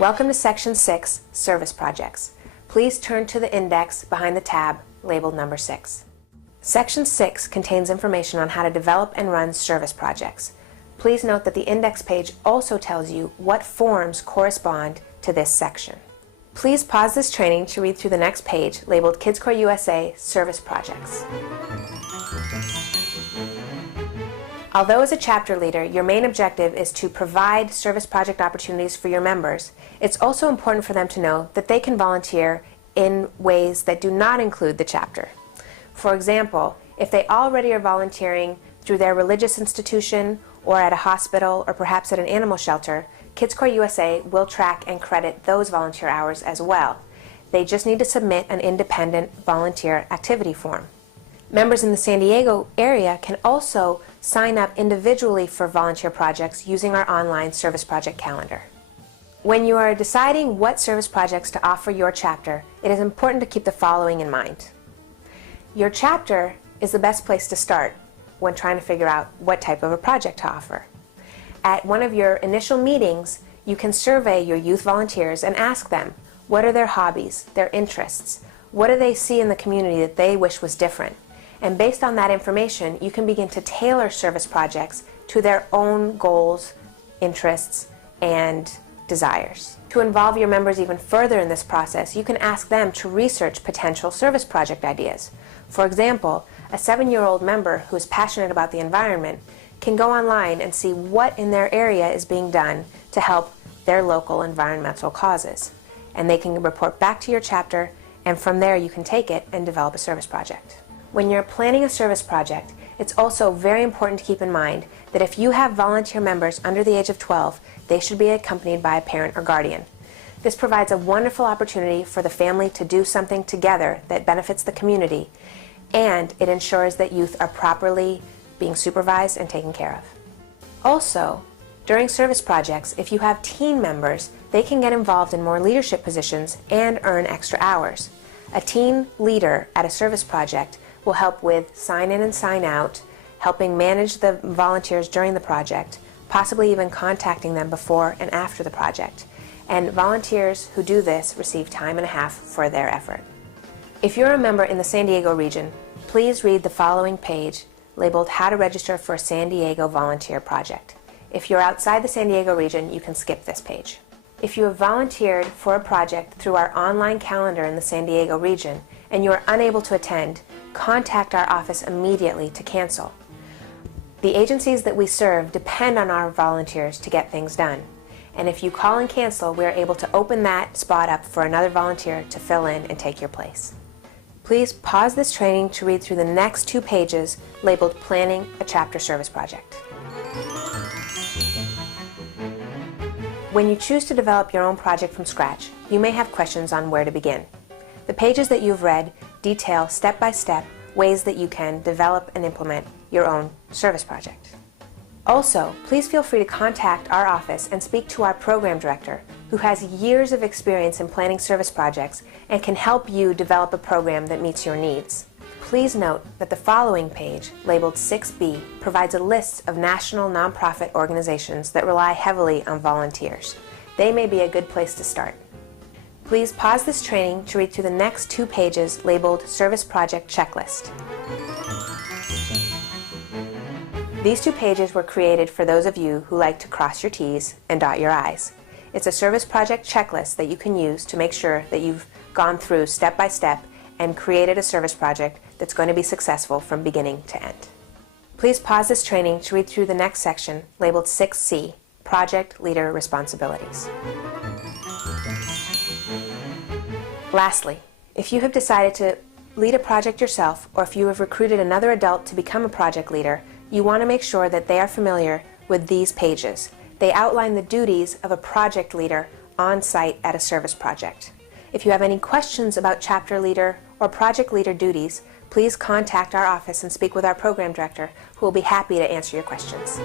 Welcome to Section 6, Service Projects. Please turn to the index behind the tab labeled number 6. Section 6 contains information on how to develop and run service projects. Please note that the index page also tells you what forms correspond to this section. Please pause this training to read through the next page labeled Kids Korps USA Service Projects. Although as a chapter leader, your main objective is to provide service project opportunities for your members, it's also important for them to know that they can volunteer in ways that do not include the chapter. For example, if they already are volunteering through their religious institution or at a hospital or perhaps at an animal shelter, Kids Korps USA will track and credit those volunteer hours as well. They just need to submit an independent volunteer activity form. Members in the San Diego area can also sign up individually for volunteer projects using our online service project calendar. When you are deciding what service projects to offer your chapter, it is important to keep the following in mind. Your chapter is the best place to start when trying to figure out what type of a project to offer. At one of your initial meetings, you can survey your youth volunteers and ask them, what are their hobbies, their interests? What do they see in the community that they wish was different? And based on that information, you can begin to tailor service projects to their own goals, interests, and desires. To involve your members even further in this process, you can ask them to research potential service project ideas. For example, a 7-year-old member who is passionate about the environment can go online and see what in their area is being done to help their local environmental causes. And they can report back to your chapter, and from there you can take it and develop a service project. When you're planning a service project, it's also very important to keep in mind that if you have volunteer members under the age of 12, they should be accompanied by a parent or guardian. This provides a wonderful opportunity for the family to do something together that benefits the community, and it ensures that youth are properly being supervised and taken care of. Also, during service projects, if you have teen members, they can get involved in more leadership positions and earn extra hours. A teen leader at a service project will help with sign in and sign out, helping manage the volunteers during the project, possibly even contacting them before and after the project. And volunteers who do this receive time and a half for their effort. If you're a member in the San Diego region, please read the following page labeled How to Register for a San Diego Volunteer Project. If you're outside the San Diego region, you can skip this page. If you have volunteered for a project through our online calendar in the San Diego region and you are unable to attend, contact our office immediately to cancel. The agencies that we serve depend on our volunteers to get things done. And if you call and cancel, we are able to open that spot up for another volunteer to fill in and take your place. Please pause this training to read through the next 2 pages labeled Planning a Chapter Service Project. When you choose to develop your own project from scratch, you may have questions on where to begin. The pages that you've read detail step-by-step ways that you can develop and implement your own service project. Also, please feel free to contact our office and speak to our program director, who has years of experience in planning service projects and can help you develop a program that meets your needs. Please note that the following page, labeled 6B, provides a list of national nonprofit organizations that rely heavily on volunteers. They may be a good place to start. Please pause this training to read through the next 2 pages labeled Service Project Checklist. These 2 pages were created for those of you who like to cross your T's and dot your I's. It's a service project checklist that you can use to make sure that you've gone through step by step and created a service project that's going to be successful from beginning to end. Please pause this training to read through the next section labeled 6C, Project Leader Responsibilities. Lastly, if you have decided to lead a project yourself, or if you have recruited another adult to become a project leader, you want to make sure that they are familiar with these pages. They outline the duties of a project leader on site at a service project. If you have any questions about chapter leader or project leader duties, please contact our office and speak with our program director, who will be happy to answer your questions.